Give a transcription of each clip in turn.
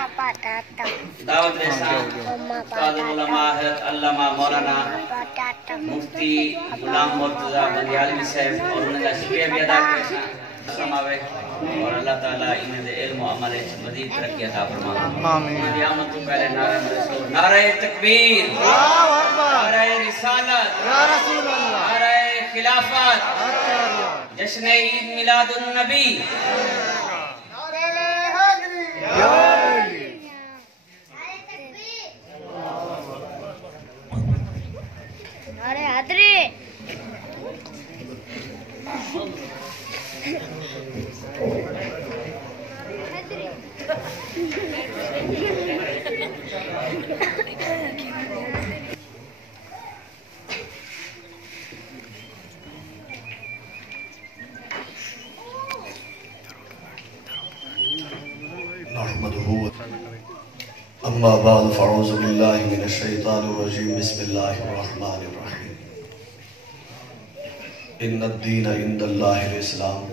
دعوت رسان استاد علماء حضرت علامہ مولانا مفتی غلام مرتضی بندیالوی صاحب اور انہیں کا شکریہ بھی ادا کرنا سماوے اور اللہ تعالیٰ انہیں دے علم و عمل مزید ترقی عطا فرمائے انہیں دی آمد تو پہلے نعرہ رسول، نعرہ تکبیر، نعرہ رسالت، نعرہ خلافت، جشن عید میلاد النبی، نعرہ حیدری، اما بعد فاعوذ باللہ من الشیطان الرجیم بسم اللہ الرحمن الرحیم ان الدین عند اللہ الاسلام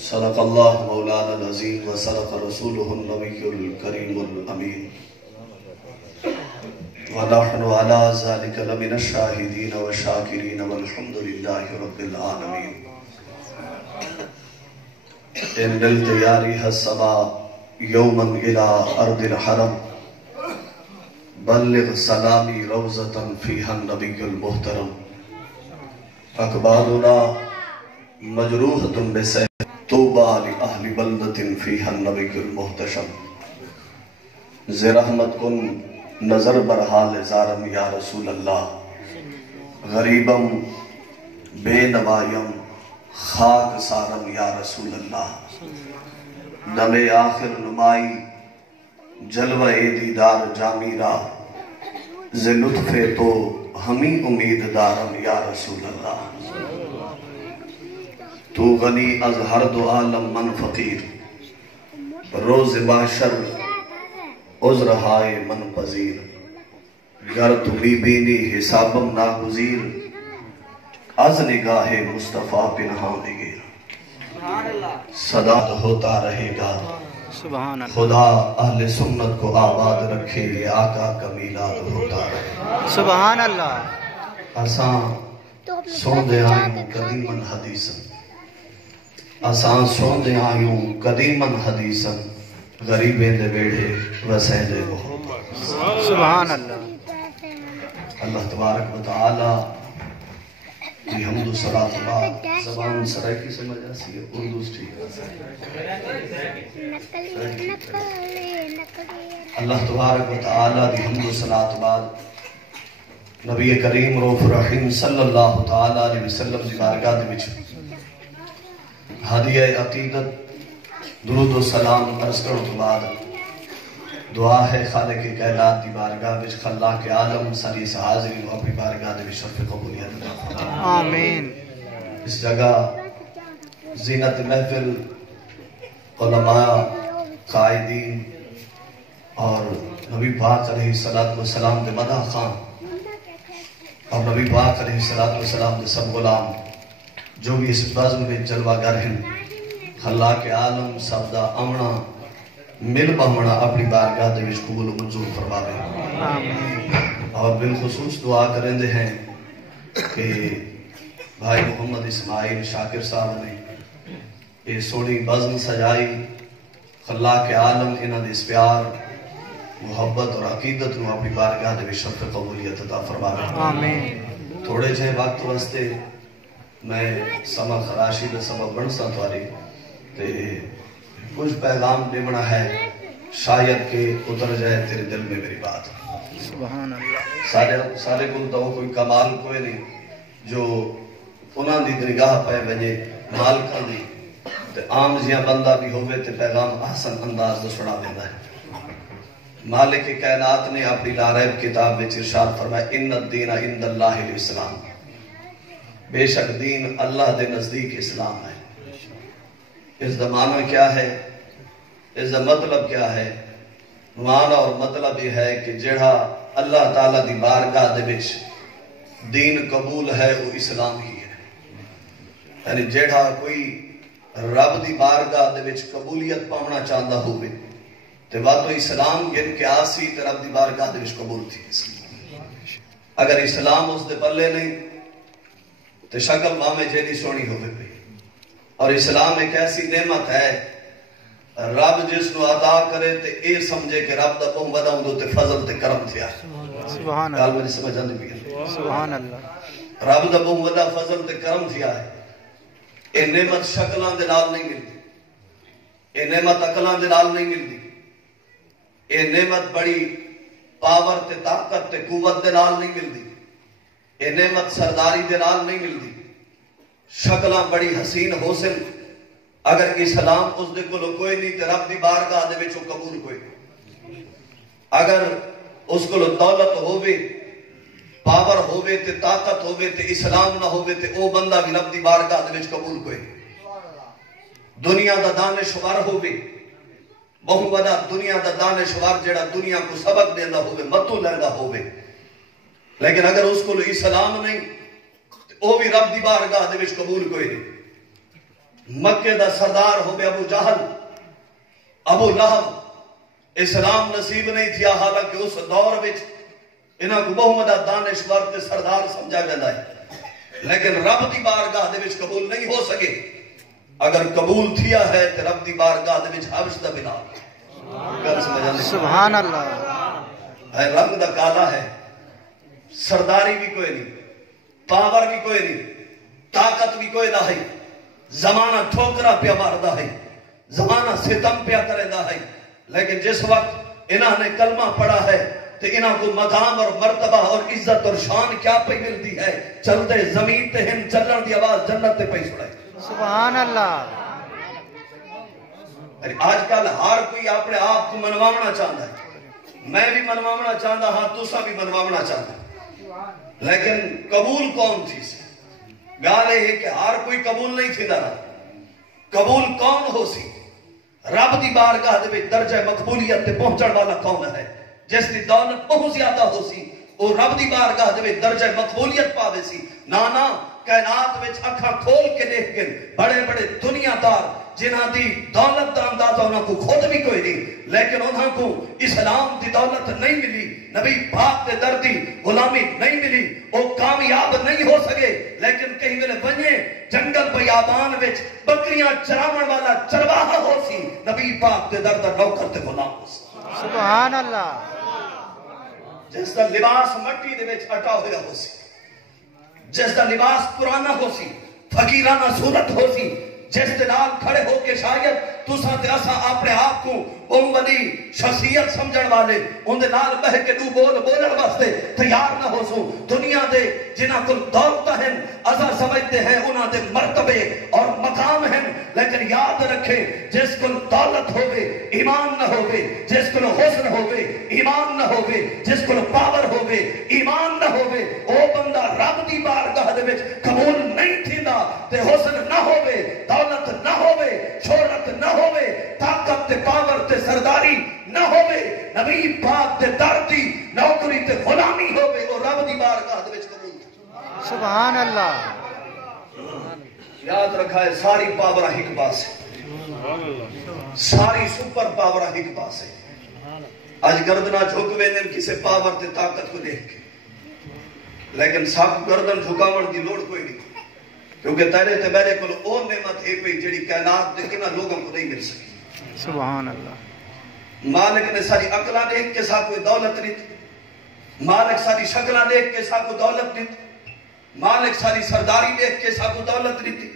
صدق اللہ مولانا العظیم وصدق رسولہ النبی الکریم الامین ونحن علی ذلک لمن الشاہدین والشاکرین والحمد للہ رب العالمین ان التیاریہ السماء یوماً الى ارض الحرم بلغ سلامی روزتاً فیہا النبی المحترم اقبالنا مجروحتاً بسیح توبہ لأہل بلدتاً فیہا النبی المحتشم زرحمت کن نظر برحال زارم یا رسول اللہ غریبم بے نوائیم خاک سارم یا رسول اللہ نم آخر نمائی جلوہ دیدار جامی را ز لطف تو ہمیں امید دارم یا رسول اللہ تو غنی از ہر دو عالم من فقیر روز باشر عذر ہائے من پذیر گر تو بی بینی حسابم ناگزیر از نگاہ مصطفیٰ پنہاں نگیر صدا ہوتا رہے گا خدا اہل سنت کو آباد رکھے یہ آقا کا میلاد ہوتا رہے سبحان اللہ آسان سوندے آئیوں قدیماً حدیثاً آسان سوندے آئیوں قدیماً حدیثاً غریبیں دے بیڑے وسیلے وہ سبحان اللہ اللہ تبارک و تعالی کی حمد و صلاة بعد زبان سرائکی سمجھ آسی ہے اردوز ٹھیک اللہ تبارک و تعالی کی حمد و صلاة بعد نبی کریم روف رحیم صلی اللہ تعالی علیہ وسلم دی بارگاہ دے وچ ہدیہ عقیدت درود و سلام عرض کرو تو بعد دعا ہے خالق کائنات دی بارگاہ وچ خلاق عالم ساری حاضرین و اپنی بارگاہ دے وچ شرف قبولیت آمین اس جگہ زینت محفل علماء قائدین اور نبی پاک علیہ السلام دے مدح خان اور نبی پاک علیہ السلام دے سب غلام جو بھی اس بزم میں جلوہ گر ہیں خلاق عالم سب دا امنا مل بہمنا اپنی بارگاہ دے وچ قبول و منظور فرماوے اور بالخصوص دعا کریں دے ہیں کہ بھائی محمد اسماعیل شاکر صاحب نے یہ سونی بزم سجائی خلاق عالم انہاں دے اس پیار محبت اور عقیدت نو اپنی بارگاہ دے وچ شرف قبولیت عطا فرماوے آمین تھوڑے جہے وقت واسطے میں سما خراشی دا سبب بن سا تواری تے کچھ پیغام دیمنا ہے شاید کہ اتر جائے تیرے دل میں میری بات سبحان اللہ سارے کل تو کوئی کمال کوئی نہیں جو انہاں دی درگاہ پہ بجے مالکہ دی تے عام جیاں بندہ بھی ہوئے تے پیغام احسن انداز دو سنا دینا ہے مالک کائنات نے اپنی لاریب کتاب میں ارشاد فرمایا ان الدین عند اللہ الاسلام بے شک دین اللہ دے نزدیک اسلام ہے اس دا معنی کیا ہے اس دا مطلب کیا ہے معنی اور مطلب یہ ہے کہ جڑا اللہ تعالیٰ دی بارگاہ دے وچ دین قبول ہے وہ اسلام ہی ہے یعنی جڑا کوئی رب دی بارگاہ دے وچ قبولیت پاونا چاہندا ہوئے تے واتو اسلام گن کے آسی تے رب دی بارگاہ دے وچ قبول تھی. اگر اسلام اس دے پلے نہیں تے شکل میں جیڑی سونی ہوئے پئی. اور اسلام ایک ایسی نعمت ہے رب جس نو عطا کرے تے اے سمجھے کہ رب دا بہت بڑا ہوں تے فضل تے کرم تھیا. سبحان گل اللہ میری سمجھ آندی پئی؟ سبحان اللہ رب دا بہت بڑا فضل تے کرم تھیا ہے. اے نعمت شکلاں دے نال نہیں ملتی, اے نعمت عقلاں دے نال نہیں ملتی, اے نعمت بڑی پاور تے طاقت تے قوت دے نال نہیں ملتی, اے نعمت سرداری دے نال نہیں ملتی. شکلاں بڑی حسین ہو سن اگر اسلام اس دے کولو کوئی نہیں تے رب دی بارگاہ دے وچ قبول کوئی نہیں. اگر اس کولو دولت ہووے, پاور ہووے تے طاقت ہووے تے اسلام نہ ہووے تے او بندہ بھی رب دی بارگاہ دے وچ قبول کوئی نہیں. دنیا دا دانشور ہووے, بہت بڑا دنیا دا دانشور جڑا دنیا کو سبق دیندا ہووے, متو لیندا ہووے, لیکن اگر اس کولو اسلام نہیں او بھی رب دی بارگاہ دے وچ قبول کوئی نہیں. مکے دا سردار ہووے ابو جہل, ابو لہب, اسلام نصیب نہیں تھیا حالانکہ اس دور وچ انہاں کو بہت بڑا دانشور تے سردار سمجھا ویندا ہے, لیکن رب دی بارگاہ دے وچ قبول نہیں ہو سکے. اگر قبول تھیا ہے تے رب دی بارگاہ دے وچ حبش دا بلال. گل سمجھ آندی؟ سبحان اللہ ہے رنگ دا کالا ہے, سرداری بھی کوئی نہیں, پاور بھی کوئی نہیں, طاقت بھی کوئی نہ ہے. زمانہ ٹھوکرا پیا ماردا ہے, زمانہ ستم پیا کردا ہے, لیکن جس وقت انہاں نے کلمہ پڑھا ہے تو انہاں کو مقام اور مرتبہ اور عزت اور شان کیا پہ ملتی ہے. چلتے زمین تے ہم چلن دی آواز جنت تے پئی سنائی. سبحان اللہ. آج کل ہر کوئی اپنے آپ کو منوانا چاہتا ہے, میں بھی منوانا چاہتا ہاں, تسا بھی منوانا چاہتا ہے, لیکن قبول کون تھی سے گال ہے کہ ہر کوئی قبول نہیں تھی دارا. قبول کون ہو سی؟ رب دی بارگاہ دے وچ درجہ مقبولیت تے پہنچن والا کون ہے؟ جس دی دولت بہت زیادہ ہو سی او رب دی بارگاہ دے وچ درجہ مقبولیت پاوے سی. نانا کائنات وچ اکھاں کھول کے دیکھ کے بڑے بڑے دنیا دار جنہاں دی دولت دا اندازہ انہاں کو خود بھی کوئی نہیں, لیکن انہاں کو اسلام دی دولت نہیں ملی, نبی پاک دے در دی غلامی نہیں ملی, وہ کامیاب نہیں ہو سکے. لیکن کہیں ویلے بنے جنگل بیابان وچ بکریاں چراون والا چرواہا ہو سی, نبی پاک دے در دا نوکر تے غلام ہو سی. سبحان اللہ. جس دا لباس مٹی دے وچ اٹا ہویا ہو سی, جس دا لباس پرانا ہو سی, فقیرانہ صورت ہو سی, جس دے نال کھڑے ہو کے شاید تساں تے اساں اپنے آپ کو بڑی شخصیت سمجھن والے ان دے نال بہ کے دو بولن واسطے تیار نہ ہو سو. دنیا دے جنہاں کو دولت ہیں اساں سمجھتے ہیں انہاں دے مرتبے اور مقام ہیں, لیکن یاد رکھے جس کو دولت ہوے ایمان نہ ہوے, جس کو حسن ہوے ایمان نہ ہوے, جس کو پاور ہوے ایمان نہ ہوے, او بندہ رب دی بارگاہ دے وچ قبول نہیں تھیندا. تے حسن نہ ہوے, دولت نہ ہوے, شہرت نہ ہوے, طاقت تے پاور تے سرداری نہ ہوے, نبی پاک تے در دی نوکری تے غلامی ہوے, او رب دی بارگاہ دے وچ قبول. سبحان اللہ. یاد رکھا ہے ساری پاور ایک پاس ہے, ساری سپر پاور ایک پاس ہے. آج گردنہ جھک ویندن کسے پاور تے طاقت کو دیکھ کے, لیکن سب گردن جھکاون دی لوڑ کوئی نہیں, کیونکہ تیرے تے میرے کو او نعمت ہے پئی جڑی کائنات دے کنا لوگوں کو نہیں مل سکی. سبحان اللہ. مالک نے ساری عقلاں دیکھ کے سا کوئی دولت نہیں, مالک ساری شکلاں دیکھ کے سا کوئی دولت نہیں, مالک ساری سرداری دیکھ کے سا کوئی دولت نہیں.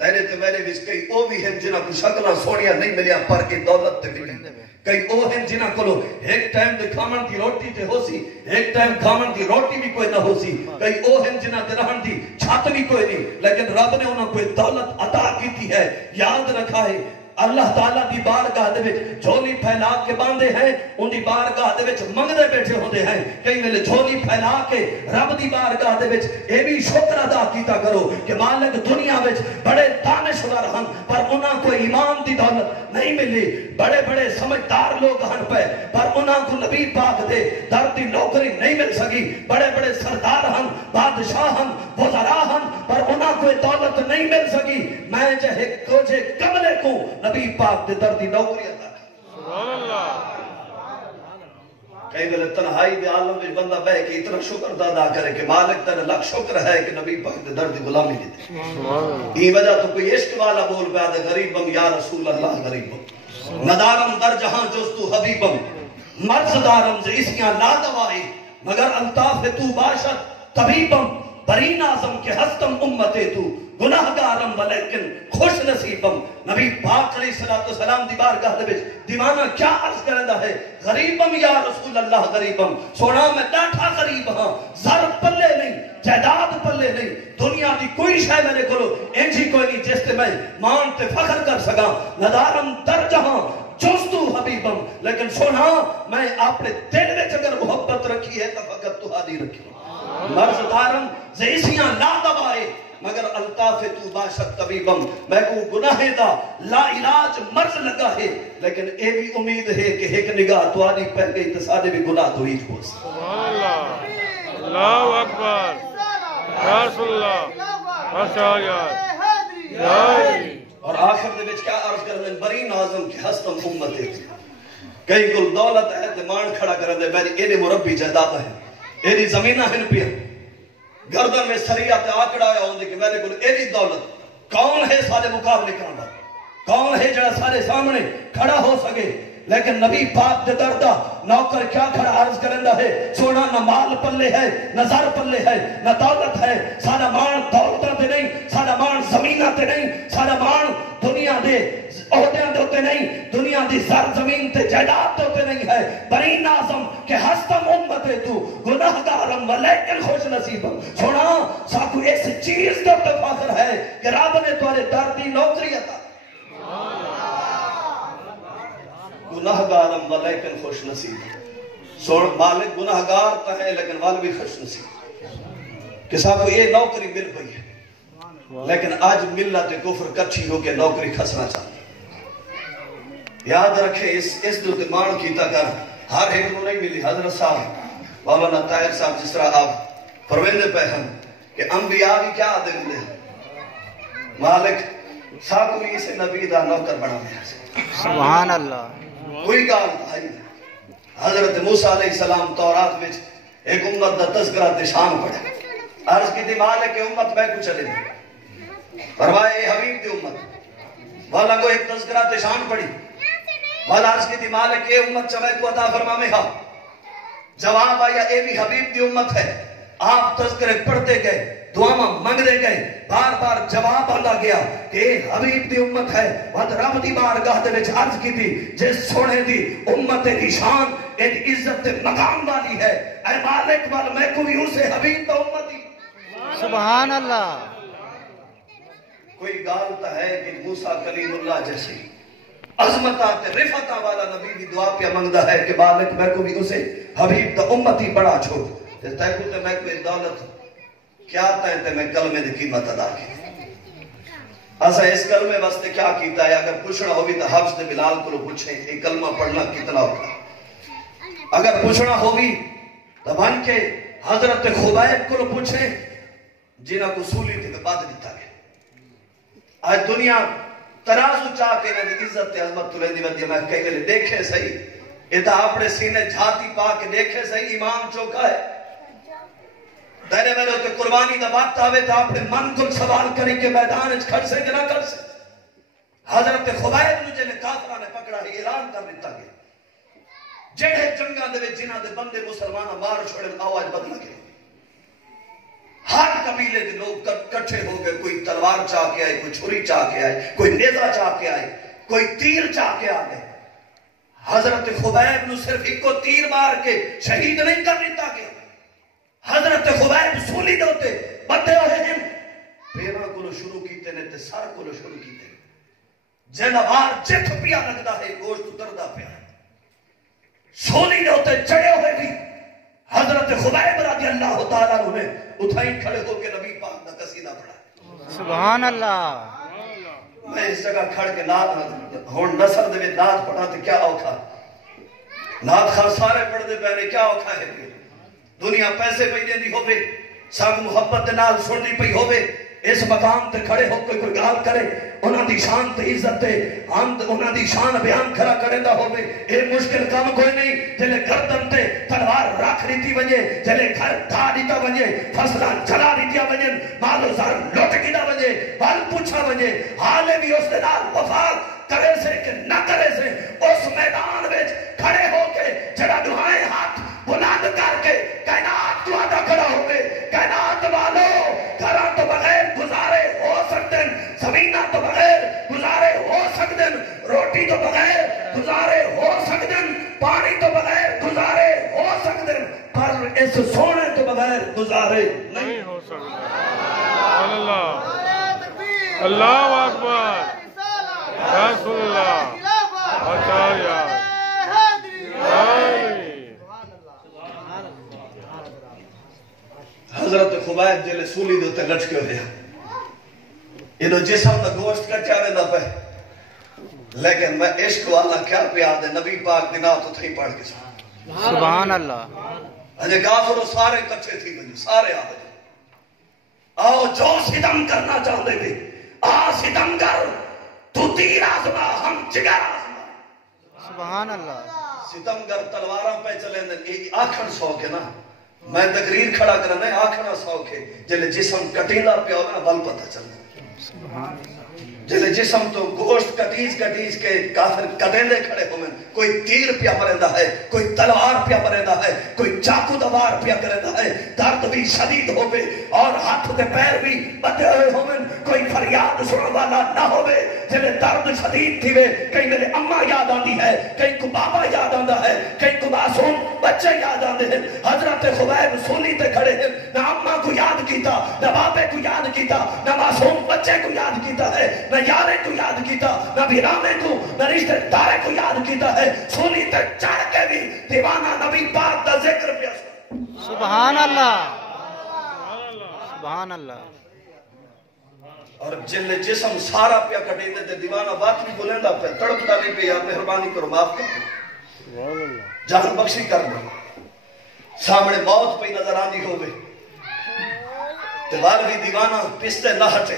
تیرے تے میرے وچ کئی او بھی ہیں جنہاں کو شکلاں سونیاں نہیں ملیا پر کے دولت تے ملی. کئی او ہیں جنہاں کو ایک ٹائم دے کھاون دی روٹی تے ہو سی, ایک ٹائم کھاون دی روٹی بھی کوئی نہ ہو سی. کئی او ہیں جنہاں تے رہن دی چھت بھی کوئی نہیں, لیکن رب نے انہاں کو دولت عطا کیتی ہے. یاد رکھا ہے اللہ تعالیٰ دی بارگاہ دے وچ جھولی پھیلا کے باندھے ہیں, ان دی بارگاہ دے وچ منگدے بیٹھے ہوندے ہیں. کئی ویلے جھولی پھیلا کے رب دی بارگاہ دے وچ اے بھی شکر ادا کیتا کرو کہ مالک دنیا وچ بڑے دانشور ہن پر انہاں کو ایمان دی دولت نہیں ملی, بڑے بڑے سمجھدار لوگ ہن پہ پر انہاں کو نبی پاک دے در دی نوکری نہیں مل سکی. بڑے بڑے سردار ہن, بادشاہ ہن, وزراء ہن, پر انہاں کو دولت نہیں مل سکی. میں جہے کملے کو نبی پاک دے در دی نوکری عطا کی. سبحان اللہ. کئی ویلے تنہائی دے عالم وچ بندہ بہ کے اتنا شکر ادا کرے کہ مالک تیرا لکھ شکر ہے کہ نبی پاک دے درد غلامی دیتے یہ وجہ تو کوئی عشق والا بول پیا دے غریبم یا رسول اللہ غریبم ندارم در جہاں جستو حبیبم مرض دارم سے اسیاں لا دوائی مگر الطاف تو باشد طبیبم بری نازم کے ہستم امتے تو گناہ گارم ولیکن خوش نصیبم نبی پاک علیہ السلام دی بارگاہ دے وچ دیوانہ کیا عرض کرندا ہے غریبم یا رسول اللہ غریبم سونا میں ڈاٹھا غریب ہاں زر پلے نہیں جائیداد پلے نہیں دنیا دی کوئی شے میرے کولو انجی کوئی نہیں جس تے میں مان تے فخر کر سکاں ندارم در جہاں جوستو حبیبم لیکن سونا میں اپنے دل وچ اگر محبت رکھی ہے تو فقط تہاڈی رکھی مرض دارم زیسیاں لا دوائے مگر الطاف تو باشد طبیبم میں کو گناہ دا لا علاج مرض لگا ہے لیکن اے بھی امید ہے کہ ایک نگاہ تو آنی پہ گئی تو سارے بھی گناہ تو ہی ہو سبحان اللہ اللہ اکبر رسول اللہ اور آخر دے وچ کیا عرض کرنے بری نازم کی ہستم امتے کئی گل دولت ہے دمان کھڑا کرنے میری اینے مربی جائیداد ہے ایدی زمینہ ہن پیا گردن میں سریعت آکڑا آیا ہوندے کہ میرے کو ایدی دولت کون ہے سارے مقابلے کرنا کون ہے جڑا سارے سامنے کھڑا ہو سکے لیکن نبی پاک دے دردہ نوکر کیا کھڑا عرض کرندہ ہے سونا نہ مال پلے ہے نہ زر پلے ہے نہ دولت ہے سارا مان دولتہ تے نہیں سارا مان زمینہ تے نہیں سارا مان دنیا دے عہدیاں دوتے نہیں دنیا دی زر زمین تے جائیداد دوتے نہیں ہے بری نازم کہ ہستم امتے تو گناہ گارم ولیکن خوش نصیبم سونا ساکو اس چیز کا تفاخر ہے کہ رب نے تمہارے دردی نوکری عطا گناہگارم ولیکن خوش نصیب سوڑ مالک گناہگار تا ہے لیکن وال بھی خوش نصیب کہ صاحب یہ نوکری مل پئی ہے لیکن آج ملت کفر کچھی ہو کے نوکری کھسنا چاہتی یاد رکھے اس دو دمان کی تکر ہر ایک کو نہیں ملی حضرت صاحب مولانا طاہر صاحب جس طرح آپ پروندے پہ ہم کہ انبیاء بھی کیا آدھے ملے مالک صاحب کو اسے نبی دا نوکر بنا دیا سبحان اللہ کوئی گال آئی حضرت موسیٰ علیہ السلام تورات وچ ایک امت دا تذکرہ شان پڑھا عرض کی دی مالک امت میں کو چلے فرمائے اے حبیب دی امت والا کو ایک تذکرہ شان پڑھی والا عرض کی دی مالک اے امت چوے کو عطا فرما میں ہاں جواب آیا اے بھی حبیب دی امت ہے آپ تذکرے پڑھتے گئے دعاں منگتے گئے بار بار جواب آتا گیا کہ حبیب دی امت ہے وہاں رب دی بارگاہ دے وچ عرض کی تھی جس سونے دی امت دی شان ایک عزت مقام والی ہے اے مالک وال میں کو بھی اسے حبیب دا امت ہی سبحان اللہ کوئی گالتا ہے کہ موسیٰ کلیم اللہ جیسی عظمتات رفعتہ والا نبی دی دعا پہ منگتا ہے کہ مالک میں کو بھی اسے حبیب دا امت ہی بڑا چھوڑ تے کو تے میں کوئی دولت کیا تے میں کلمے دی قیمت ادا کی اسا اس کلمے واسطے کیا کیتا ہے اگر پوچھنا ہوگی تو حفظ دے بلال کو پوچھیں یہ کلمہ پڑھنا کتنا ہوتا اگر پوچھنا ہوگی تو بن کے حضرت خبیب کو پوچھیں جنہاں کو سولی تھے بعد دیتا گیا آج دنیا ترازو چاہ کے نہ دی عزت عظمت تلے دی ودی میں کئی گلے دیکھے صحیح یہ تا اپنے سینے جھاتی پا کے دیکھے صحیح ایمان چوکا ہے تیرے میں نے قربانی دا وقت آوے تا اپنے من کو سوال کری کہ میدان اچھ کھڑ سے کہ نہ کھڑ سے حضرت خبیب مجھے نے کافرہ نے پکڑا ہی اعلان کر دیتا گیا جڑے جنگاں دے جنہاں دے بندے مسلمانہ مار چھوڑے آواز بدل گئے ہر قبیلے دے لوگ کٹھے ہو گئے کوئی تلوار چاہ کے آئے کوئی چھری چاہ کے آئے کوئی نیزہ چاہ کے آئے کوئی تیر چاہ کے آگئے حضرت خبیب نو صرف ایک کو تیر مار کے شہید نہیں کر دیتا گیا حضرت خبیب سولی دوتے بڑھتے ہوئے ہیں پیرہ کو شروع کیتے نے تے سر کو شروع کیتے جنوار جت پیا لگتا ہے گوشت دردہ پیا ہے سولی دوتے چڑے ہوئے بھی حضرت خبیب رضی اللہ تعالیٰ انہیں اٹھائی کھڑے ہو کے نبی پاک دا قصیدہ پڑھا سبحان اللہ میں اس جگہ کھڑ کے ناد ہون نصر دے ناد پڑھا تو کیا اوکھا ناد خان سارے پڑھ دے پہنے کیا اوکھا ہے دنیا پیسے پہ دے دی ہوئے سانگ محبت نال سن دی پہ ہوئے اس مقام تے کھڑے ہو کے کوئی گال کرے انہاں دی شان تے عزت تے انہاں دی شان بیان کھڑا کریندا ہوے اے مشکل کام کوئی نہیں جلے گردن تے تلوار رکھ دیتی ونجے جلے گھر ڈھا دیتا ونجے فصلاں جلا دیتیا ونجن مال و زر لٹ گیا ونجے ول پوچھا ونجے حالے بھی اس دے نال وفا کرے سے کہ نہ کرے سے اس میدان وچ کھڑے ہو کے جڑا دعائیں ہاتھ بلند کر کے کائنات تو آدھا کھڑا ہوئے کائنات والو گھراں تو بغیر گزارے ہو سکتے ہیں زمیناں تو بغیر گزارے ہو سکتے ہیں روٹی تو بغیر گزارے ہو سکتے ہیں پانی تو بغیر گزارے ہو سکتے ہیں پر اس سونے تو بغیر گزارے نہیں ہو سکتا اللہ اللہ اکبر رسول اللہ اچھا حضرت خبیب جلے سولی دو تے لٹکے ہوئے انہوں جسم دا گوشت کچا میں نہ پہ لیکن میں عشق والا کیا پیار دے نبی پاک دینا تو تھی پڑھ کے سبحان اللہ اجے کافروں سارے کچھے تھی بجے سارے آ بجے آؤ جو ستم کرنا چاہتے بھی آ ستم کر تو تیر آزما ہم جگر آزما سبحان اللہ ستمگر تلواراں پہ چلے ایک آکھن سوکے نا میں تقریر کھڑا کرنا ہے آکھنا سوکے جلے جسم کٹیلا پہ ہوگا نا بل پتہ چلنا جلے جسم تو گوشت کٹیز کے کافر کدیندے کھڑے ہوئے کوئی تیر پیا مرندہ ہے کوئی تلوار پیا مرندہ ہے کوئی چاقو دوار پیا کرندہ ہے درد بھی شدید ہوئے اور ہاتھ دے پیر بھی بدے ہوئے ہوئے کوئی فریاد سننے والا نہ ہوئے جلے درد شدید تھی وے کہیں میرے اماں یاد آندی ہے کہیں کو بابا یاد آندہ ہے کہیں کو معصوم بچے یاد آندے ہیں حضرت خبیب سولی تے کھڑے ہیں نہ اماں کو یاد کیتا نہ بابے کو یاد کیتا نہ معصوم بچے کو یاد کیتا ہے نہ یارے کو یاد کیتا نہ بھیرامے کو نہ رشتہ دارے کو یاد کیتا ہے سولی تے چڑھ کے بھی دیوانہ نبی پاک دا ذکر پیا سبحان اللہ سبحان اللہ اور جل جسم سارا پیا کٹے دے دیوانہ بات بھی بولیں دا پہ تڑپتا نہیں پہ یار مہربانی کرو معاف کر جان بخشی کر دو سامنے موت پہ نظر آنی ہو گئی دیوال بھی دیوانہ پستے نہ ہٹے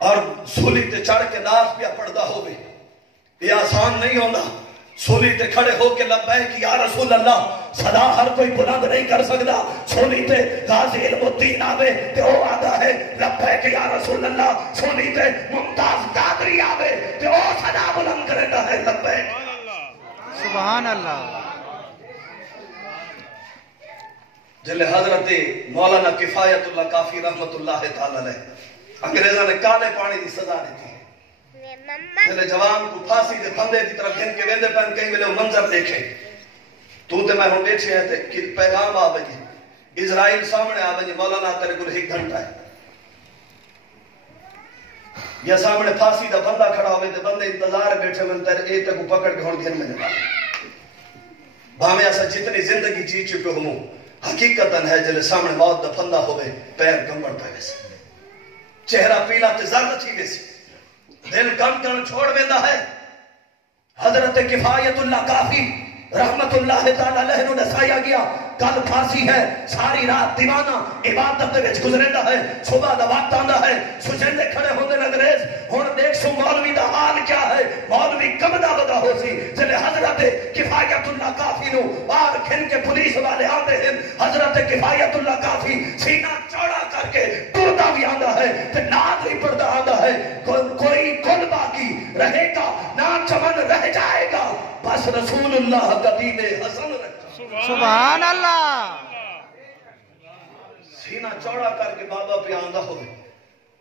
اور سولی تے چڑھ کے ناس پیا پڑھدا ہوئے یہ آسان نہیں ہونا سولی تے کھڑے ہو کے لبیک یا رسول اللہ صدا ہر کوئی بلند نہیں کر سکتا سولی تے غازی علم الدین آوے تے او آدھا ہے لبیک یا رسول اللہ سولی تے ممتاز قادری آوے تے او صدا بلند کرتا ہے لبیک سبحان اللہ جلے حضرت مولانا کفایت اللہ کافی رحمت اللہ تعالی علیہ انگریزاں نے کالے پانی دی سزا دیتی جلے جوان کو پھانسی دے پھندے دی طرف گھن کے ویندے پہن کہیں ملے منظر دیکھیں تو تے میں ہوں بیٹھے ہیں کہ پیغام آ بجی اسرائیل سامنے آ بجی مولانا تیرے کو 1 گھنٹہ ہے یا سامنے پھانسی دا بندہ کھڑا ہوئے تے بندے انتظار بیٹھے من تیرے ایتے کو پکڑ کے ہون گھن میں نکا بھامے ایسا جتنی زندگی جی چکے ہوں حقیقتاً ہے جلے سامنے موت دا پھندہ ہوئے پیر گمبڑ پہ ویسے چہرہ پیلا تے زرد تھی ویسی دل کم کرن چھوڑ بیندہ ہے حضرت کفایت اللہ کافی رحمت اللہ تعالیٰ علیہ نے سایا گیا کل پھانسی ہے ساری رات دیوانہ عبادت دے وچ گزریندا ہے صبح دا وقت آندا ہے سجندے کھڑے ہوندے انگریز ہن دیکھ سو مولوی دا حال کیا ہے مولوی کمدا بدا ہو سی جلے حضرت کفایت اللہ کافی نو باہر کھن کے پولیس والے آندے ہیں حضرت کفایت اللہ کافی سینہ چوڑا کر کے ٹرتا بھی آندا ہے تے ناز ہی پڑھتا آندا ہے کوئی کل باقی رہے گا نہ چمن رہ جائے گا بس رسول اللہ کا دین حسن رکھا سبحان اللہ سینہ چوڑا کر کے بابا پہ آندہ ہوئے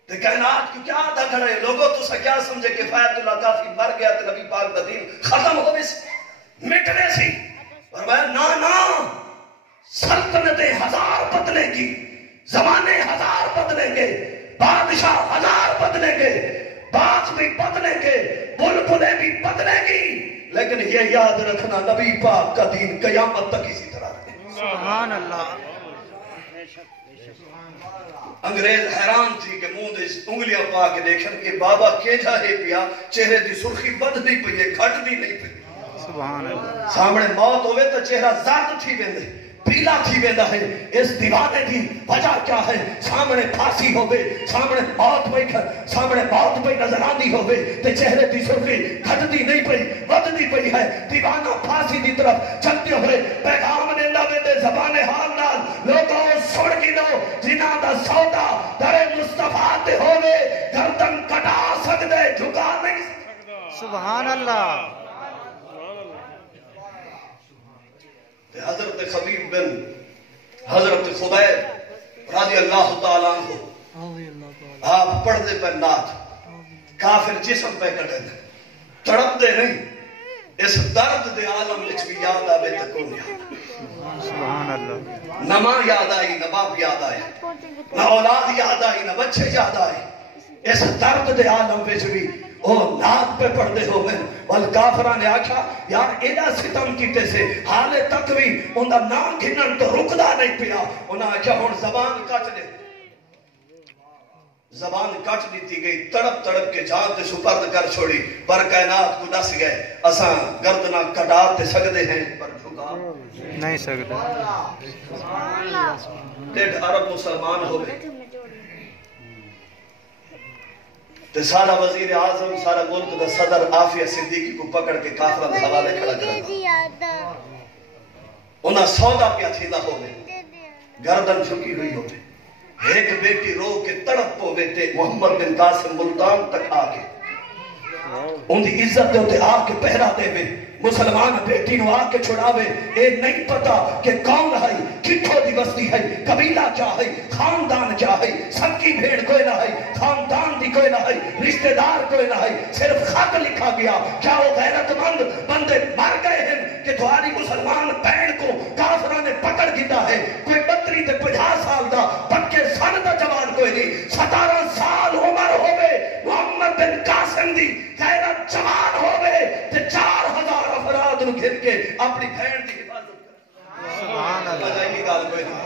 تے کائنات کی کیا آدھا کھڑے لوگوں تو سا کیا سمجھے کہ کفایت اللہ کافی مر گیا تے نبی پاک دا دین ختم ہوئے سی مٹنے سی فرمایا نا سلطنتیں 1000 بدلیں گی زمانے 1000 بدلیں گے بادشاہ 1000 بدلیں گے باغ بھی بدلیں گے بلبلیں بھی بدلیں گی لیکن یہ یاد رکھنا نبی پاک کا دین قیامت تک اسی طرح رہے سبحان اللہ انگریز حیران تھی کہ منہ دے انگلیاں پا کے دیکھن کہ بابا کیجا ہے پیا چہرے دی سرخی بد نہیں پئی ہے گھٹ بھی نہیں پئی سبحان اللہ سامنے موت ہوئے تو چہرہ زرد تھی ویندے پیلا تھی ویندہ ہے. اس دیوانے دی وجہ کیا ہے؟ سامنے پھانسی ہوئے, سامنے موت پئی کر, سامنے موت پئی نظر آندی ہوئے تے چہرے دی سرخی گھٹدی نہیں پئی, ودی پئی ہے. دیوانہ پھانسی دی طرف چلتے ہوئے پیغام دیندا ویندے زبان حال نال, لوگوں سن گنو جنہاں دا سودا در مصطفیٰ تے ہوئے, گردن کٹا سکدے جھکا نہیں سکدا. سبحان اللہ. حضرت خبیب بن حضرت خبیب رضی اللہ تعالیٰ عنہ آپ پڑھ دے پر نات, کافر جسم پہ کٹے دے, تڑپ دے نہیں. اس درد دے عالم وچ بھی یاد آوے تے کون یاد. سبحان اللہ. نہ ماں یاد آئی, نہ باپ یاد آئے, نہ اولاد یاد آئی, نہ بچے یاد آئے. اس درد دے عالم وچ بھی وہ نات پہ پڑھ دے ہو گئے. والکافران نے آکھا یار ایڈا ستم کیتے سے حالے تک بھی انہا نام گھنن تو رکدا نہیں پیا. انہا آکھا ہون زبان کٹ دے, زبان کٹ دیتی گئی, تڑپ تڑپ کے جان تے سپرد کر چھوڑی. پر کائنات کو دس گئے اساں گردنا کٹا تے سکدے ہیں پر جھکا نہیں سکتے. 1.5 ارب مسلمان ہوئے تے سارا وزیر اعظم, سارا ملک دا صدر عافیہ صدیقی کو پکڑ کے کافران دے حوالے کھڑا کرا. انہاں سودا پیا تھیدا ہوئے, گردن جھکی ہوئی ہوئے. ایک بیٹی رو کے تڑپ ہوئے تے محمد بن قاسم ملتان تک آ کے ان دی عزت دے ہوتے آ کے پہرا دے میں مسلمان بیٹی نو آ کے چھڑاوے. اے نہیں پتا کہ کون ہے, کتھوں دی بستی ہے, قبیلہ کیا ہے, خاندان کیا ہے. سب کی بھیڑ کوئی نہ ہے, خاندان دی کوئی نہ ہے, رشتہ دار کوئی نہ ہے, صرف خط لکھا گیا. کیا وہ غیرت مند بندے مر گئے ہیں کہ تمہاری مسلمان بہن کو کافروں نے پکڑ گیا ہے؟ کوئی 32 تے 50 سال دا پکے سن دا جوان کوئی نہیں, 17 سال عمر ہوئے محمد بن قاسم دی غیرت جوان ہوئے تے 4000 افراد نو گھر کے اپنی بہن دی حفاظت کر. سبحان اللہ. مجھے گال کوئی نہیں,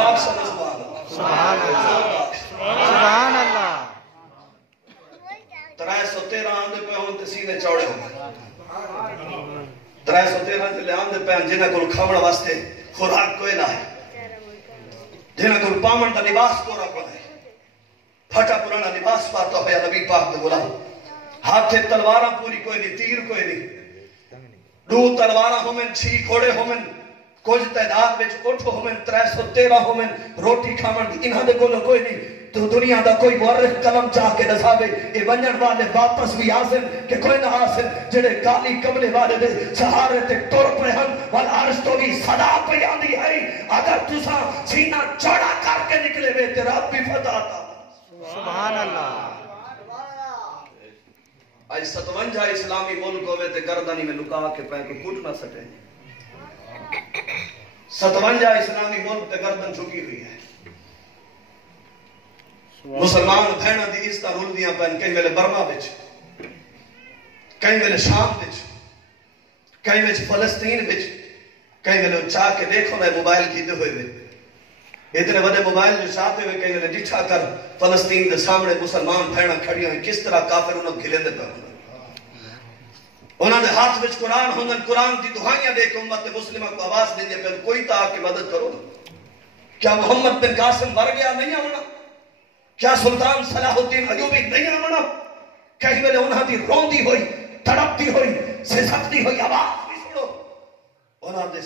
آپ سمجھ سبحان اللہ. سبحان اللہ. سبحان اللہ. 313 آندے پہ ہون تے سینے چوڑے ہوں, 313 تے لے آندے پہ جنہ کو کھاوڑ واسطے خوراک کوئی نہ ہے, جنہ کو پامن دا لباس کو رکھا ہے, پھٹا پرانا لباس پاتا ہویا نبی پاک دے غلام. ہاتھے تلواراں پوری کوئی نہیں, تیر کوئی نہیں, 2 تلواراں ہومن, 6 گھوڑے ہومن, کچھ تعداد وچ اٹھ ہومن, 313 ہومن, روٹی کھاون دی انہاں دے کول کوئی نہیں. تو دنیا دا کوئی مورخ قلم چاہ کے دساوے اے ونجن والے واپس بھی آسن کہ کوئی نہ آسن جڑے کالی کملے والے دے سہارے تے ٹر پے ہن. والعرش تو بھی صدا پہ آندی ہے, اگر تساں سینہ چوڑا کر کے نکلے وے تے رب بھی فتح عطا. سبحان اللہ. آج 57 اسلامی ملک ہوئے تے گردانی میں لکا کے پہ کو کٹ نہ سکے. 57 اسلامی ملک تے گردن جھکی ہوئی ہے. مسلمان بھیڑاں دی عزت رول دیاں پہن, کہیں ویلے برما وچ, کہیں ویلے شام وچ, کہیں وچ فلسطین وچ, کہیں ویلے چاہ کے دیکھو میں موبائل کیتے ہوئے ہوئے, اتنے بڑے موبائل جو چاہتے ہوئے کہیں ویلے ڈٹھا کر فلسطین دے سامنے مسلمان بھیڑاں کھڑی ہوئے, کس طرح کافر انہوں گھلے دے پہ انہوں نے ہاتھ وچ قرآن ہوندن, قرآن دی دعائیاں دے کے امت مسلمہ کو آواز دیں پھر کوئی تا آ کے مدد کرو. کیا محمد بن قاسم مر گیا نہیں آمنا؟ کیا سلطان صلاح الدین ایوبی نہیں آمنا؟ کہیں ویلے انہاں دی روندی ہوئی, تڑپتی ہوئی, سسکتی ہوئی آواز بھی سنو. انہاں دے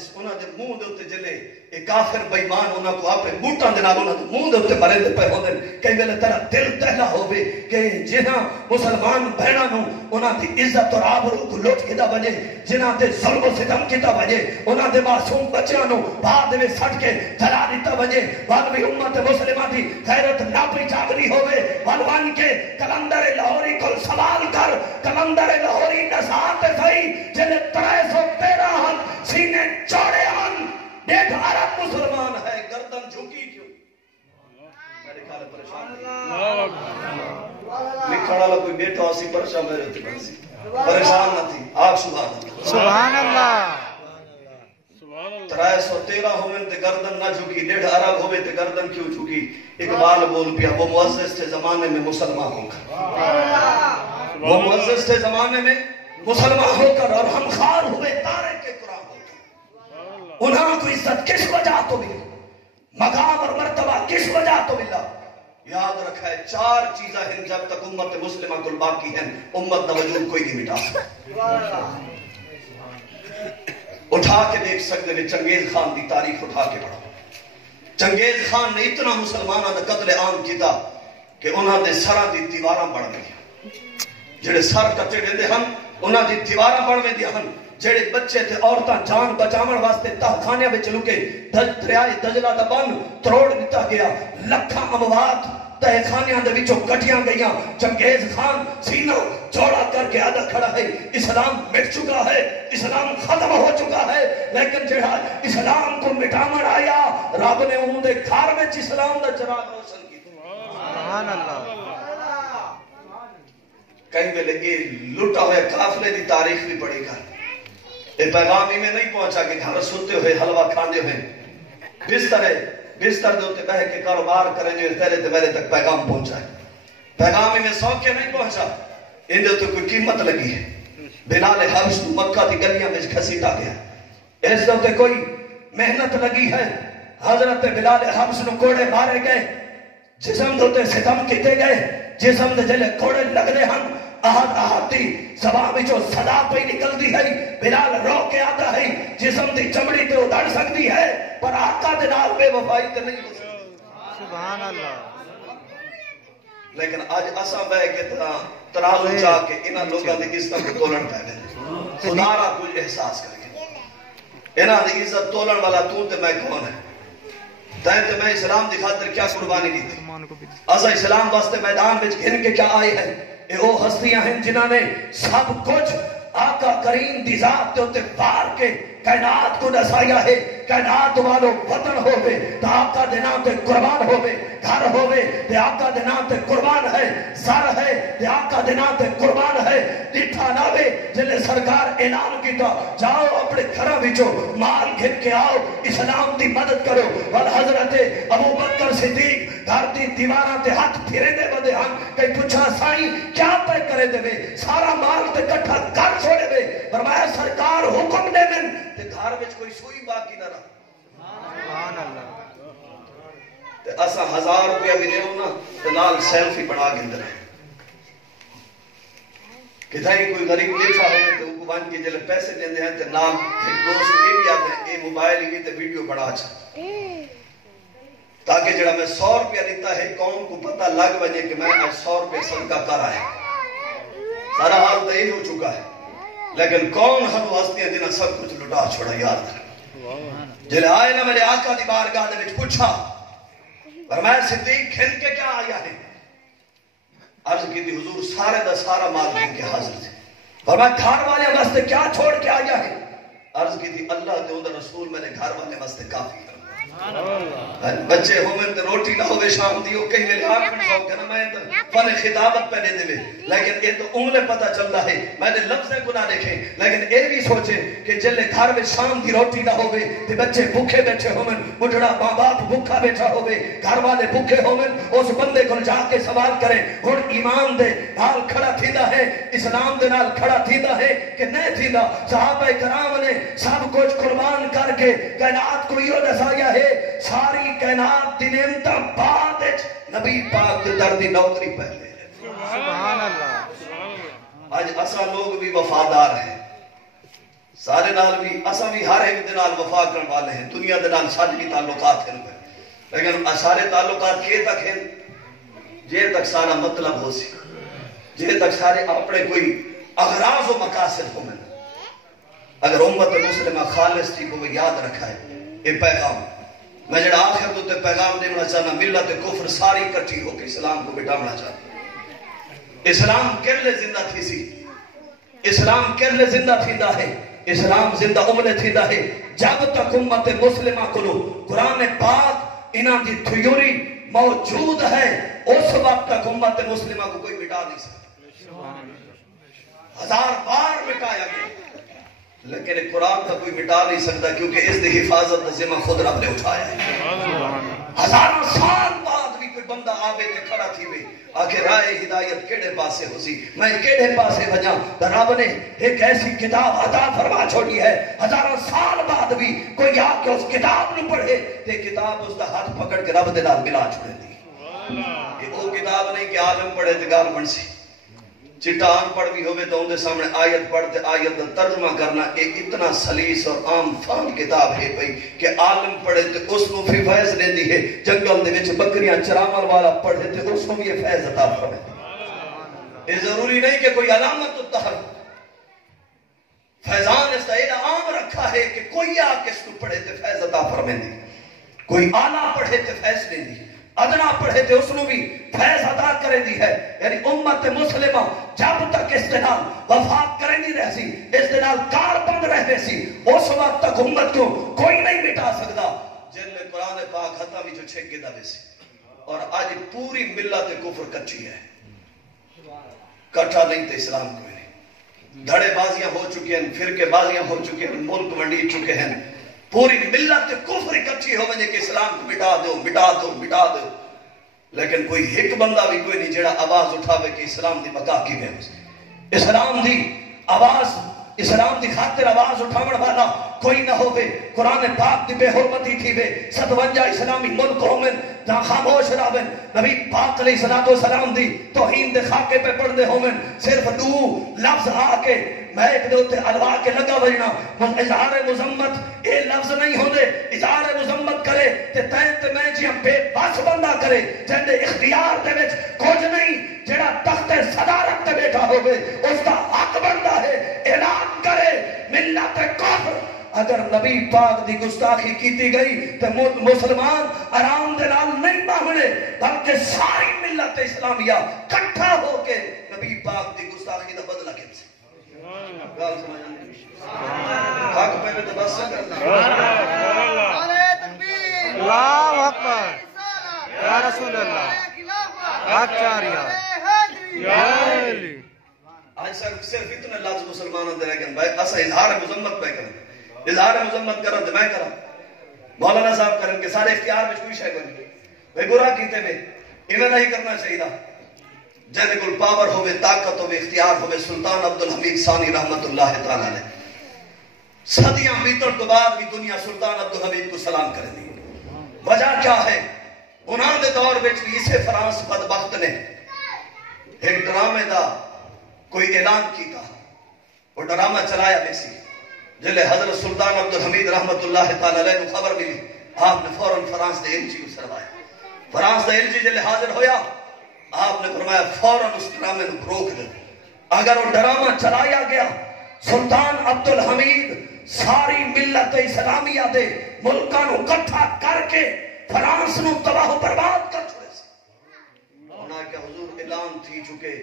منہ دے اتے جلے ایک کافر بیمان انہاں کو اپنے بوٹاں دے نال انہاں دے منہ دے اتے مرے دے پے ہوندن. کئی ویلے تیرا دل تہلا ہوے کہ جنہاں مسلمان بہناں نو انہاں دی عزت اور آبرو کو لوٹ کیتا وجے, جنہاں تے ظلم و ستم کیتا وجے, انہاں دے معصوم بچیاں نو بعد وچ سٹ کے جلا دتا وجے, بعد وچ امت مسلمہ دی غیرت نہ پئی جاگدی ہوے. ولوان کے کلندر لاہوری کول سوال کر, کلندر لاہوری نسات صحیح جنے 313 ہن, سینے چوڑے ہن, 1.5 ارب مسلمان ہے, گردن جھکی کیوں؟ میرے خیال پریشان لکھن والا کوئی بیٹا اسی پریشان میرے ہوتی بنسی, پریشان نہ تھی. آپ سبحان اللہ. سبحان اللہ. 313 ہوئے تے گردن نہ جھکی, 1.5 ارب ہوئے تے گردن کیوں جھکی؟ اقبال بول پیا وہ معزز تھے زمانے میں مسلمان ہو کر, وہ معزز تھے زمانے میں مسلمان ہو کر, اور ہم خار ہوئے تارے کے قرآن ہو کر. انہاں کو عزت کس وجہ مقام اور مرتبہ کس وجہ تو ملا؟ یاد رکھا ہے 4 چیزیں ہیں جب تک امت مسلمہ کو باقی ہیں امت وجود کوئی نہیں مٹا سکتا. اٹھا کے دیکھ سکتے ہیں چنگیز خان دی تاریخ اٹھا کے پڑھو. چنگیز خان نے اتنا مسلمانوں کا قتل عام کیتا کہ انہاں دے سراں دی دیواراں بڑھ گئی. جڑے سر کٹے ویندے ہن انہاں دی دیواراں بڑھ ویندیاں ہن. جڑے بچے تے عورتاں جان بچاون واسطے تہخانے وچ لکے دریائے دجلہ دا بن تروڑ دتا گیا. لکھاں اموات تہخانیاں دے وچوں کٹیاں گئیاں. چنگیز خان سینہ چوڑا کر کے آدھا کھڑا ہے اسلام مٹ چکا ہے, اسلام ختم ہو چکا ہے. لیکن جڑا اسلام کو مٹاون آیا رب نے انہوں دے گھر وچ اسلام دا چراغ روشن کیتا. سبحان اللہ. کئی ویلے یہ لٹا ہوئے قافلے دی تاریخ بھی پڑھی گا. یہ پیغام میں نہیں پہنچا کہ گھر سوتے ہوئے حلوہ کھاندے ہوئے بستر دے ہوتے بہ کے کاروبار کریں جو تیرے تے میرے تک پیغام پہنچا ہے. پیغام میں سو کے نہیں پہنچا. ان دے تو کوئی قیمت لگی ہے. بلال حبش تو مکہ دی گلیاں میں گھسیٹا گیا. اس دے ہوتے کوئی محنت لگی ہے. حضرت بلال حبش نو کوڑے مارے گئے, جسم دے ہوتے ستم کیتے گئے, جسم دے جلے کوڑے لگ دے ہن. آہتی سبا بچو صدا پہ نکل دی ہے. بلال رو کے آتا ہے جسم دی چمڑی تے ادھڑ سکتی ہے پر آقا دے نال بے وفائی تے نہیں ہو سکتی. سبحان اللہ. لیکن آج اساں بہ کے ترازو چاہ کے انہاں لوگاں دی عزت کو تولن پہ گئے. خدا را کچھ احساس کر کے انہاں دی عزت تولن والا تو تے میں کون ہے؟ تائیں تے میں اسلام دی خاطر کیا قربانی دی تھی؟ اساں اسلام واسطے میدان وچ گھن کے کیا آئے ہیں؟ اے وہ ہستیاں ہیں جنہاں نے سب کچھ آقا کریم دی ذات تے ہوتے پار کے کائنات کو نسایا ہے. کائنات والوں وطن ہوئے تو آقا دے نام تے قربان ہوئے, گھر ہوئے تے آقا دے نام تے قربان ہے, سر ہے تے آقا دے نام تے قربان ہے. ڈٹھا ناوے جلے سرکار اعلان کیتا جاؤ اپنے گھراں وچوں مال گھن کے آؤ اسلام دی مدد کرو. اور حضرت ابو بکر صدیق گھر دی دیواراں تے ہاتھ پھرے دے بدے ہن. کئی پوچھا سائیں کیا پہ کرے دے وے, سارا مال تے کٹھا کر چھوڑے وے. فرمایا سرکار حکم دے من تے گھر وچ کوئی سوئی باقی نہ رہا. سبحان اللہ. تے اساں 1000 روپیہ بھی دیو نا تے نال سیلفی بنا کے اندر کتھائی کوئی غریب بیٹھا ہوئے تے ان کو بان کے جلے پیسے دیندے ہیں تے نام ایک دوست یہ بھی آتے ہیں اے موبائل ہی تے ویڈیو بڑا اچھا تاکہ جڑا میں 100 روپیہ لیتا ہے قوم کو پتہ لگ بجے کہ میں 100 روپیہ صدقہ کرا ہے. سارا حال تو یہی ہو چکا ہے. لیکن کون ہم ہستیاں جنہاں سب کچھ لٹا چھوڑا. یاد رکھ جلے آئے نا میرے آقا دی بارگاہ دے وچ پوچھا فرمایا صدیق کھن کے کیا آیا ہے؟ عرض کی تھی حضور سارے دا سارا مال کھن کے حاضر تھے. فرمایا گھر والے واسطے کیا چھوڑ کے آیا ہے؟ عرض کی تھی اللہ تے اندر رسول میرے گھر والے واسطے کافی ہے. بچے ہومن تے روٹی نہ ہوئے شام دیو کئی میں آنکھن سو کہنا میں تو فن خطابت پہ دے دے لیکن یہ تو انگلے پتہ چلتا ہے میں نے لفظیں کو نہ دیکھیں. لیکن یہ بھی سوچے کہ جلے گھر میں شام دی روٹی نہ ہوئے تے بچے بھوکے بیٹھے ہومن, بڑھڑا ماں باپ بھوکا بیٹھا ہوئے, گھر والے بھوکے ہومن. اس بندے کو جا کے سوال کریں ہن ایمان دے نال کھڑا تھیندا ہے, اسلام دے نال کھڑا تھیندا ہے کہ نہیں تھیندا؟ صحابہ کرام نے سب کچھ قربان کر کے کائنات کو یہ دسایا ہے. ساری کائنات دی نعمتاں بعد نبی پاک دے در دی نوکری پہلے. سبحان اللہ. آج اساں لوگ بھی وفادار ہیں سارے نال بھی, اساں بھی ہر ایک دے نال وفا کرن والے ہیں. دنیا دے نال سارے بھی تعلقات ہیں لیکن سارے تعلقات کے تک ہیں جے تک سارا مطلب ہو سی, جے تک سارے اپنے کوئی اغراض و مقاصد ہو. اگر امت مسلمہ خالص تھی کو یاد رکھا ہے یہ پیغام. میں جڑا آخر تو تے پیغام دینا چاہنا ملت کفر ساری کٹھی ہو کے اسلام کو بٹامنا چاہتا. اسلام کرلے زندہ تھی سی, اسلام کرلے زندہ تھیندا ہے, اسلام زندہ عملے تھیندا ہے جب تک امت مسلمہ کو قرآن پاک انہاں دی تھیوری موجود ہے اس وقت تک امت مسلمہ کو کوئی مٹا نہیں سکتا. 1000 بار مٹایا گیا لیکن قرآن کا کوئی مٹا نہیں سکتا کیونکہ اس دی حفاظت کا ذمہ خود رب نے اٹھایا ہے. 1000 سال بعد بھی کوئی بندہ آوے تے کھڑا تھی وے آکے رائے ہدایت کیڑے پاسے ہو سی, میں کیڑے پاسے بجا. رب نے ایک ایسی کتاب عطا فرما چھوڑی ہے 1000 سال بعد بعد بھی کوئی آ کے اس کتاب نو پڑھے تے کتاب اس دا ہاتھ پکڑ کے رب دے نال ملا چھوڑے دی. یہ وہ کتاب نہیں کہ عالم پڑھے تے گال بن سی. چٹان پڑھ بھی ہوئے تو ان دے سامنے آیت پڑھتے آیت دا ترجمہ کرنا ایک اتنا سلیس اور عام فان کتاب ہے بھئی کہ عالم پڑھے تے اس کو بھی فیض دے دی ہے. جنگل دے وچ بکریاں چراون والا پڑھے تے اس کو بھی یہ فیض عطا فرمائے. یہ ضروری نہیں کہ کوئی علامت الطہر فیضان اس طرح عام رکھا ہے کہ کوئی آ کے اس کو پڑھے تے فیض عطا فرمائے دی. کوئی آلہ پڑھے تے فیض دے دی, ادنا پڑھے تے اس نے بھی فیض عطا کرے دی ہے. یعنی امت مسلمہ جب تک اس دنال وفات کرے نہیں رہ سی, اس دنال کار بند رہے سی, اس وقت تک امت کو کوئی نہیں مٹا سکتا. جن میں قرآن پاک ہتھا بھی جو چھک کے دبے سی اور آج پوری ملت کفر کچھی ہے, کٹھا نہیں تے اسلام کوئی نہیں. دھڑے بازیاں ہو چکی ہیں, فرقے بازیاں ہو چکی ہیں, ملک منڈی چکے ہیں, پوری ملت کفر کچھی ہو وجے کہ اسلام کو مٹا دو مٹا دو مٹا دو. لیکن کوئی ایک بندہ بھی کوئی نہیں جڑا آواز اٹھاوے کہ اسلام دی بقا کی ہے. اسلام دی آواز, اسلام دی خاطر آواز اٹھاون والا کوئی نہ ہوئے. قرآن پاک دی بے حرمتی تھی وے 57 اسلامی ملک ہومن جہاں خاموش راون. نبی پاک علیہ السلام دی توہین دے خاکے پہ پڑھ دے ہومن, صرف دو لفظ آ کے میک دے ہوتے الوا کے لگا وجنا اظہار مذمت اے لفظ نہیں ہوندے. اظہار مذمت کرے تے تے میں جی بے بس بندہ کرے جن دے اختیار دے وچ کچھ نہیں, جڑا تخت صدارت تے بیٹھا ہوئے اس کا حق بنتا ہے اعلان کرے ملت کفر. اگر نبی پاک دی گستاخی کیتی گئی تو مسلمان آرام دے نال نہیں باہنے بلکہ ساری ملت اسلامیہ کٹھا ہو کے نبی پاک دی گستاخی دا بدلہ کن سے گال سمجھانے حق پہلے تو بس کرنا. اللہ اکبر یا رسول اللہ آچاریا یا علی. آج صرف اتنے لفظ مسلمانوں دے لیکن بھائی اسا اظہار مذمت پہ کریں, اظہار مذمت کرن تے میں کراں, مولانا صاحب کرن کے سارے اختیار وچ کوئی شے کوئی بھائی برا کیتے وے ایویں نہیں کرنا چاہیے. جن کول پاور ہوے طاقت ہوے اختیار ہوے. سلطان عبدالحمید ثانی رحمت اللہ تعالی علیہ صدیاں بیتن تو بعد بھی دنیا سلطان عبدالحمید کو سلام کرے دی. وجہ کیا ہے؟ انہاں دے دور وچ بھی اسے فرانس بدبخت نے ایک ڈرامے دا کوئی اعلان کیتا. وہ ڈرامہ چلایا بیسی جلے حضرت سلطان عبدالحمید رحمت اللہ تعالی علیہ کو خبر ملی, آپ نے فوراً فرانس دے ایلچی کو سروایا. فرانس دے ایلچی جلے حاضر ہویا آپ نے فرمایا فوراً اس ڈرامے کو روک دے. اگر وہ ڈرامہ چلایا گیا سلطان عبدالحمید ساری ملت اسلامیہ دے ملکاں نو اکٹھا کر کے فرانس نو تباہ و برباد کر چھوڑے سے. انہاں کہ حضور اعلان تھی چکے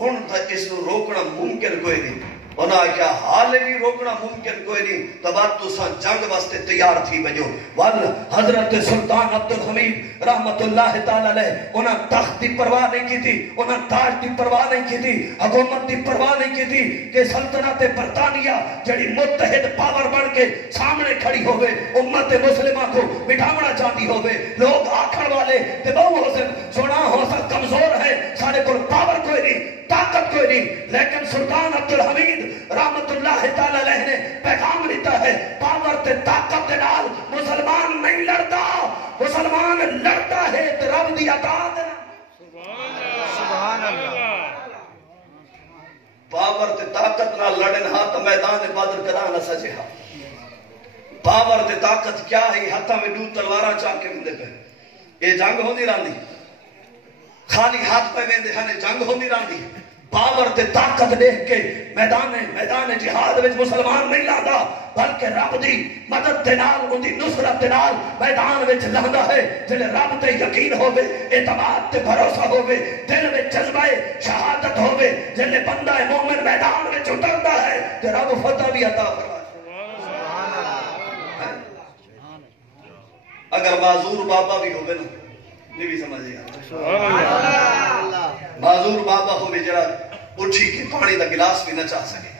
ہن تک اس نو روکنا ممکن کوئی نہیں. انہاں کیا حال بھی روکنا ممکن کوئی نہیں. تبات تو سا جنگ واسطے تیار تھی بجو. وال حضرت سلطان عبدالحمید رحمت اللہ تعالی علیہ انہاں تخت دی پرواہ نہیں کی تھی, انہاں تاج دی پرواہ نہیں کی تھی, حکومت دی پرواہ نہیں کی تھی کہ سلطنت برطانیہ جڑی متحد پاور بن کے سامنے کھڑی ہوئے امت مسلمہ کو بٹھاونا چاہتی ہوئے. لوگ آکھڑ والے تے بہو حسن سونا ہو سا کمزور ہے, سارے کو پاور کوئی نہیں, طاقت کوئی نہیں. لیکن سلطان عبدالحمید رحمت اللہ تعالی علیہ نے پیغام دیتا ہے پاور تے طاقت دے نال مسلمان نہیں لڑتا, مسلمان لڑتا ہے تے رب دی اطاعت. سبحان اللہ. پاور تے طاقت نال لڑن ہاں تو میدان بدر کدا نہ سجے ہاں. پاور تے طاقت کیا ہے؟ ہاتھاں میں دو تلواراں چاک کے وندے پے. یہ جنگ ہوندی رہندی, خالی ہاتھ پہ ویندے ہن جنگ ہوندی رہندی. پاور تے طاقت دیکھ کے میدان جہاد وچ مسلمان نہیں لاندا بلکہ رب دی مدد دے نال اون دی نصرت دے نال میدان وچ لاندا ہے. جڑے رب تے یقین ہوے, اعتماد تے بھروسہ ہوے, دل وچ جذبہ شہادت ہوے, جڑے بندہ مومن میدان وچ اتردا ہے تے رب فتح بھی عطا فرمائے. اگر معذور بابا بھی ہوے نا یہ بھی سمجھ گیا. معذور بابا ہوے جڑا اٹھی کے پانی دا گلاس بھی نہ چاہ سکے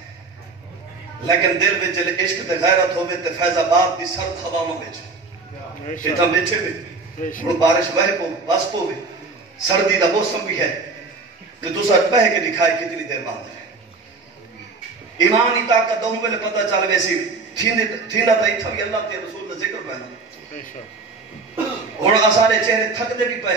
لیکن دل وچ جلے عشق تے غیرت ہوے تے فیض آباد دی سرد ہواواں وچ اتھاں بیٹھے وے ہن بارش وہے پو بس پو وے سردی دا موسم بھی ہے تے تساں بہہ کے دکھائے کتنی دیر بعد ہے. ایمان ہی طاقت دو میں پتہ چل ویسی تھیندا تے اتھا بھی اللہ تے رسول دا ذکر پہنا اور آسارے چہرے تھک دے بھی پہ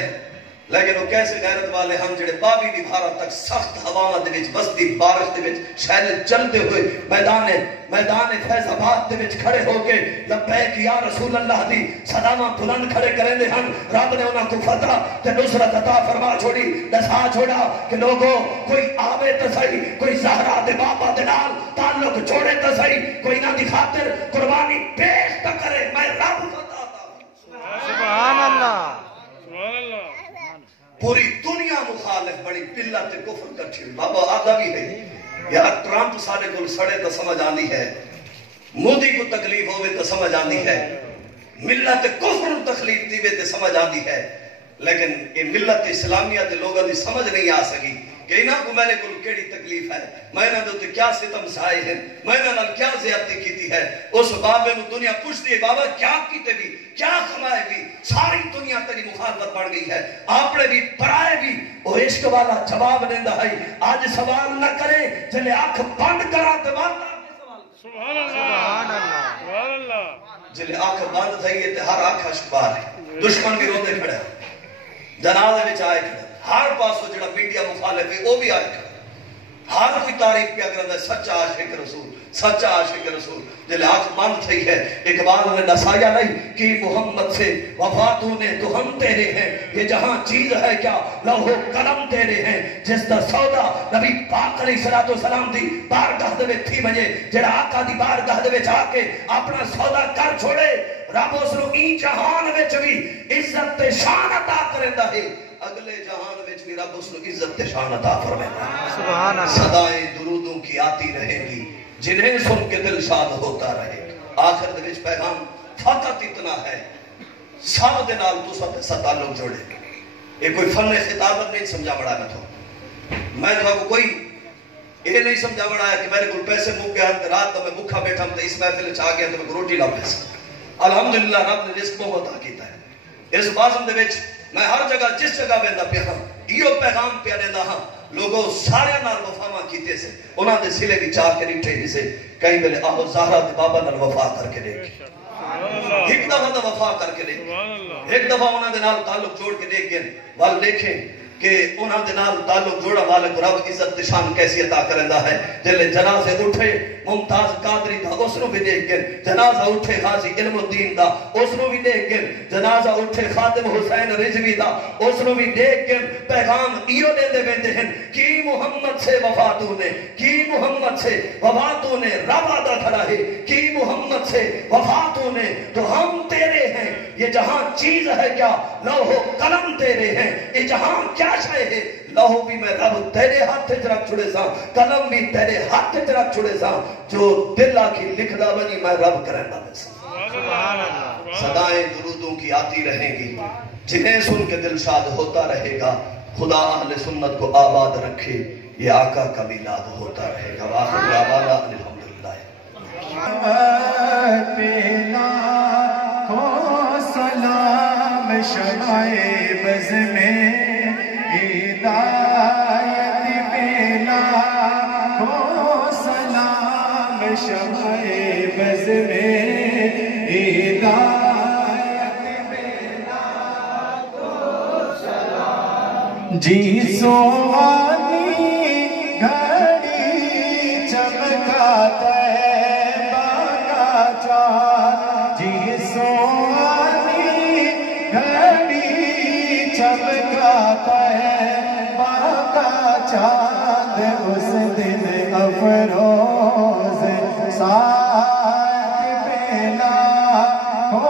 لیکن وہ کیسے غیرت والے ہم جڑے باوی بھی بھارا تک سخت ہواواں دے وچ بستی بارش دے وچ شہر چلتے ہوئے میدان فیض آباد دے وچ کھڑے ہو کے لبیک یا رسول اللہ دی صداواں بلند کھڑے کریں دے ہن رب نے انہاں کو فتح تے نصرت عطا فرما چھوڑی دسا چھوڑا کہ لوگوں کوئی آوے تے صحیح کوئی زہرا دے بابا دے نال تعلق جوڑے تے صحیح کوئی نہ دی خاطر قربانی پیش نہ کرے میں رب فتح عطا سبحان اللہ سبحان اللہ پوری دنیا مخالف بڑی پلت کفر کٹھی بابا آدھا بھی ہے یا ٹرمپ سارے کو سڑے تو سمجھ آنی ہے مودی کو تکلیف ہوئے تو سمجھ آنی ہے ملت کفر تکلیف دیوے تو سمجھ آنی ہے لیکن یہ ملت اسلامیہ دے لوگوں دی سمجھ نہیں آ سکی کہ انہاں کو میرے کو کیڑی تکلیف ہے میں نہ تو کیا ستم سائے ہیں میں نہ کیا زیادتی کیتی ہے اس بابے میں دنیا پوچھتی ہے بابا کیا کیتے بھی کیا کھمائے بھی ساری دنیا تیری مخالفت بڑھ گئی ہے آپ نے بھی پرائے بھی وہ عشق والا جواب دیندہ ہے آج سوال نہ کرے جلے آنکھ بند کرا تو سبحان اللہ سبحان اللہ جلے آنکھ بند تھئی تے ہر آنکھ اشکبار ہے دشمن بھی روندے کھڑے جنازے وچ آئے کھڑے ہر پاسو جڑا میڈیا مخالف ہے وہ بھی آئے کھڑے ہر کوئی تعریف پہ اگر ہے سچا عاشق رسول سچا عاشق رسول جلے آنکھ بند تھی ہے اقبال نے نسایا نہیں کہ محمد سے وفاتوں نے تو ہم تیرے ہیں یہ جہاں چیز ہے کیا لوح قلم تیرے ہیں جس دا سودا نبی پاک علیہ السلام دی بارگاہ دے وچ تھی بجے جڑا آقا دی بارگاہ دے وچ آ کے اپنا سودا کر چھوڑے رب اس نو این جہان وچ بھی عزت تے شان عطا کریندا ہے اگلے جہان وچ بھی رب اس نو عزت تے شان عطا فرمائے سبحان اللہ صدائیں درودوں کی آتی رہے گی جنہیں سن کے دل شاد ہوتا رہے آخر دے وچ پیغام فقط اتنا ہے سب دے نال تو سب تعلق جوڑے یہ کوئی فن خطابت نہیں سمجھا بڑا میں تو کوئی یہ نہیں سمجھا بڑا ہے کہ میرے کو پیسے مک گیا ہم رات تو میں بھوکا بیٹھا ہم اس محفل چ آ گیا تو میں روٹی لا پیسہ الحمدللہ رب نے رزق بہت عطا کیتا ہے اس بازم دے وچ میں ہر جگہ جس جگہ ویندا پیا ہاں ایو پیغام پیا دیندا ہاں لوگوں سارے نال وفا کیتے سے انہاں دے سلے بھی چاہ کے نٹھے جسے کئی ویلے آہو زہرا دے بابا نال وفا کر کے دیکھ ایک دفعہ دا وفا کر کے دیکھ ایک دفعہ انہاں دے نال تعلق جوڑ کے دیکھ گئے وال دیکھیں کہ انہاں دے نال تعلق جوڑا مالک رب عزت شان کیسی عطا کرندا ہے جلے جنازے اٹھے ممتاز قادری دا اس نو بھی دیکھ گئے جنازہ اٹھے غازی علم الدین دا اس نو بھی دیکھ گئے جنازہ اٹھے خادم حسین رضوی دا اس نو بھی دیکھ گئے پیغام ایو دیندے ویندے ہیں کی محمد سے وفاتوں نے کی محمد سے وفاتوں نے رب ادا کھڑا ہے کی محمد سے وفاتوں نے تو ہم تیرے ہیں یہ جہاں چیز ہے کیا لوح و قلم تیرے ہیں یہ جہاں کیا شے ہے لوح بھی میں رب تیرے ہاتھ وچ رکھ چھڑے سا قلم بھی تیرے ہاتھ وچ رکھ چھڑے سا جو دل آ کی لکھدا بنی میں رب کرندا ویسا سبحان اللہ صدائیں درودوں کی آتی رہیں گی جنہیں سن کے دل شاد ہوتا رہے گا خدا اہل سنت کو آباد رکھے یہ آقا کا میلاد ہوتا رہے گا واخر دعوانا الحمدللہ پینا ہو سلام شمائے بز میں ہدایت پینا ہو سلام شمائے بز میں ہدایت پینا ہو سلام جی سوانی گھڑی چمکاتا جی سوانی گھڑی چمکاتا ہے باقا چاند اس دن افروز ساتھ پیلا ہو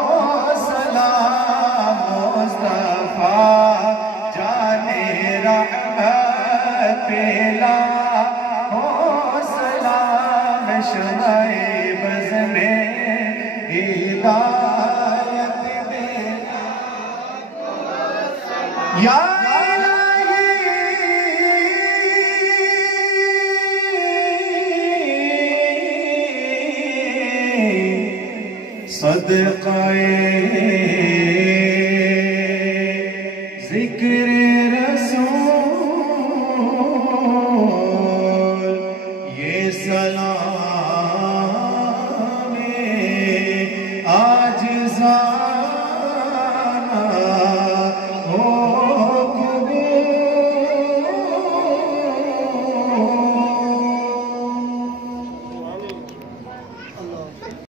سلام مصطفیٰ جانے رحمت پیلا ہو سلام شمائے بز میں ہدایت دینا یا صدقہ ذکر